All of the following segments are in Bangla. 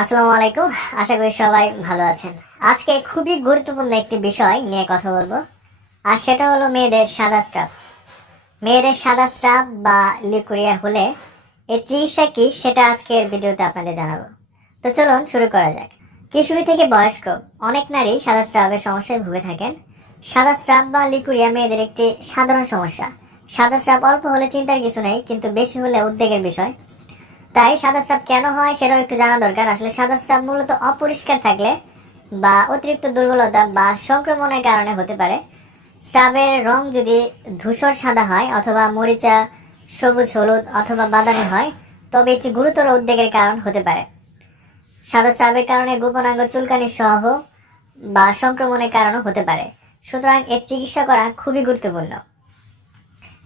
আসসালামু আলাইকুম। আশা করি সবাই ভালো আছেন। আজকে খুবই গুরুত্বপূর্ণ একটি বিষয় নিয়ে কথা বলব। আর সেটা হলো মেয়েদের সাদা স্রাব। মেয়েদের সাদা স্রাব বা লিকুরিয়া হলে এর চিকিৎসা কি সেটা আজকের ভিডিওতে আপনাদের জানাব। তো চলুন শুরু করা যাক। কিশোরী থেকে বয়স্ক অনেক নারী সাদা স্রাবের সমস্যায় ভুগে থাকেন। সাদা স্রাব বা লিকুরিয়া মেয়েদের একটি সাধারণ সমস্যা। সাদা স্রাব অল্প হলে চিন্তার কিছু নেই, কিন্তু বেশি হলে উদ্বেগের বিষয়। তাই সাদা স্রাব কেন হয় সেটাও একটু জানা দরকার। আসলে সাদা স্রাব মূলত অপরিষ্কার থাকলে বা অতিরিক্ত দুর্বলতা বা সংক্রমণের কারণে হতে পারে। স্রাবের রং যদি ধূসর সাদা হয় অথবা মরিচা, সবুজ, হলুদ অথবা বাদামি হয়, তবে এটি গুরুতর উদ্বেগের কারণ হতে পারে। সাদা স্রাবের কারণে গোপনাঙ্গ চুলকানি সহ বা সংক্রমণের কারণও হতে পারে। সুতরাং এর চিকিৎসা করা খুবই গুরুত্বপূর্ণ।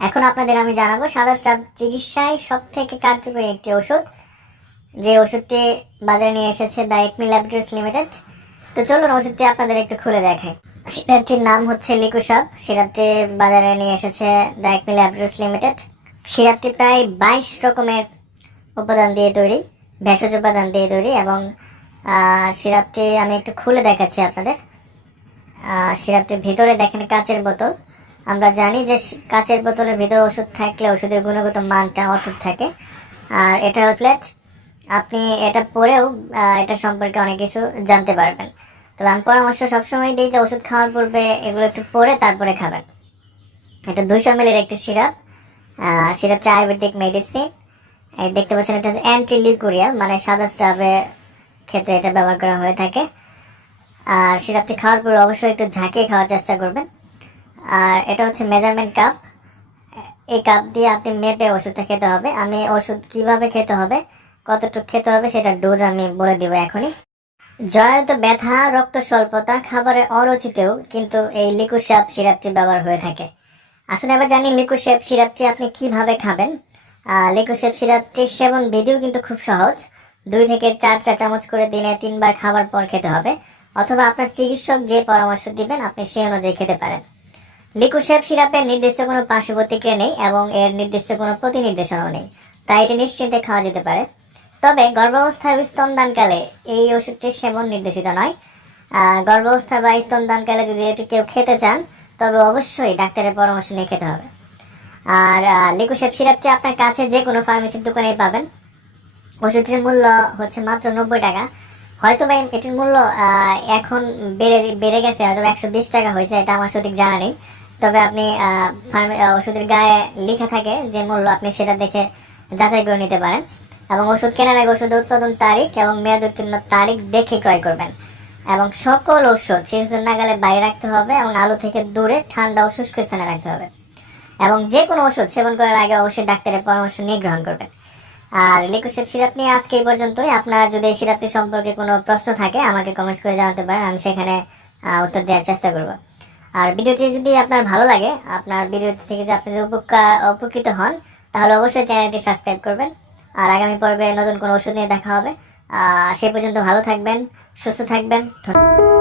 এখন আপনাদের আমি জানাব সাদা স্রাব চিকিৎসায় সব থেকে কার্যকরী একটি ওষুধ। যে ওষুধটি বাজারে নিয়ে এসেছে দ্য একমি ল্যাবরেটরিজ লিমিটেড। তো চলুন ওষুধটি আপনাদের একটু খুলে দেখাই। সিরাপটির নাম হচ্ছে লিকুসাব। সিরাপটি বাজারে নিয়ে এসেছে দ্য একমি ল্যাবরেটরিজ লিমিটেড। সিরাপটি প্রায় বাইশ রকমের উপাদান দিয়ে তৈরি, ভেষজ উপাদান দিয়ে তৈরি এবং সিরাপটি আমি একটু খুলে দেখাচ্ছি আপনাদের। সিরাপটির ভিতরে দেখেন কাঁচের বোতল। আমরা জানি যে কাচের বোতলের ভিতরে ওষুধ থাকলে ওষুধের গুণগত মানটা অটুট থাকে। আর এটা প্লেট আপনি এটা পরেও এটা সম্পর্কে অনেক কিছু জানতে পারবেন। তবে আমি পরামর্শ সবসময় দিই যে ওষুধ খাওয়ার পূর্বে এগুলো একটু পরে তারপরে খাবেন। এটা দুইশো মিলির একটি সিরাপ সিরাপটা আয়ুর্বেদিক মেডিসিন দেখতে পাচ্ছেন, এটা অ্যান্টি লিকুরিয়াল মানে সাদা স্রাবের ক্ষেত্রে এটা ব্যবহার করা হয়ে থাকে। আর সিরাপটি খাওয়ার পর অবশ্যই একটু ঝাঁকিয়ে খাওয়ার চেষ্টা করবেন। আর এটা হচ্ছে মেজারমেন্ট কাপ এই কাপ দিয়ে আপনি মেপে ওষুধটা খেতে হবে। আমি ওষুধ কীভাবে খেতে হবে, কতটুকু খেতে হবে সেটা ডোজ আমি বলে দিব এখনই। জয়ত ব্যথা, রক্ত স্বল্পতা, খাবারে অরুচিতেও কিন্তু এই লিকুসাপ সিরাপটি ব্যবহার হয়ে থাকে। আসলে এবার জানি লিকুশেপ সিরাপটি আপনি কীভাবে খাবেন। লিকুশেপ সিরাপটির সেবন বিধিও কিন্তু খুব সহজ। দুই থেকে চার চা চামচ করে দিনে তিনবার খাবার পর খেতে হবে। অথবা আপনার চিকিৎসক যে পরামর্শ দিবেন, আপনি সেই অনুযায়ী খেতে পারেন। লিকুশেপ সিরাপের নির্দিষ্ট কোনো পার্শ্ব প্রতিক্রিয়া নেই এবং এর নির্দিষ্ট কোনো প্রতিনির্দেশনাও নেই। তাই এটি নিশ্চিন্তে খাওয়া যেতে পারে। তবে গর্ভাবস্থায় স্তনদানকালে এই ওষুধটির সেবন নির্দেশিত নয়। গর্ভাবস্থা বা স্তনদানকালে যদি এটি কেউ খেতে চান, তবে অবশ্যই ডাক্তারের পরামর্শ নিয়ে খেতে হবে। আর লিকুশেপ সিরাপটি আপনার কাছে যে কোনো ফার্মেসির দোকানেই পাবেন। ওষুধটির মূল্য হচ্ছে মাত্র নব্বই টাকা। হয়তো বা এটির মূল্য এখন বেড়ে বেড়ে গেছে হয়তো একশো বিশ টাকা হয়েছে, এটা আমার সঠিক জানা নেই। তবে আপনি ওষুধের গায়ে লেখা থাকে যে মূল্য আপনি সেটা দেখে যাচাই করে নিতে পারেন এবং ওষুধ কেনার আগে ওষুধের উৎপাদন তারিখ এবং মেয়াদ উত্তীর্ণ তারিখ দেখে ক্রয় করবেন। এবং সকল ওষুধ শিশুদের নাগালে বাইরে রাখতে হবে এবং আলো থেকে দূরে, ঠান্ডা ও শুষ্ক স্থানে রাখতে হবে। এবং যে কোনো ওষুধ সেবন করার আগে অবশ্যই ডাক্তারের পরামর্শ নিয়ে গ্রহণ করবেন। আর লিকুশেপ সিরাপ নিয়ে আজকে এই পর্যন্তই। আপনার যদি এই সিরাপটি সম্পর্কে কোনো প্রশ্ন থাকে, আমাকে কমেন্টস করে জানাতে পারেন। আমি সেখানে উত্তর দেওয়ার চেষ্টা করব। আর ভিডিওটি যদি আপনার ভালো লাগে, আপনার ভিডিও থেকে যদি আপনি উপকৃত হন, তাহলে অবশ্যই চ্যানেলটি সাবস্ক্রাইব করবেন। আর আগামী পর্বে নতুন কোনো ওষুধ নিয়ে দেখা হবে। সেই পর্যন্ত ভালো থাকবেন, সুস্থ থাকবেন। ধন্যবাদ।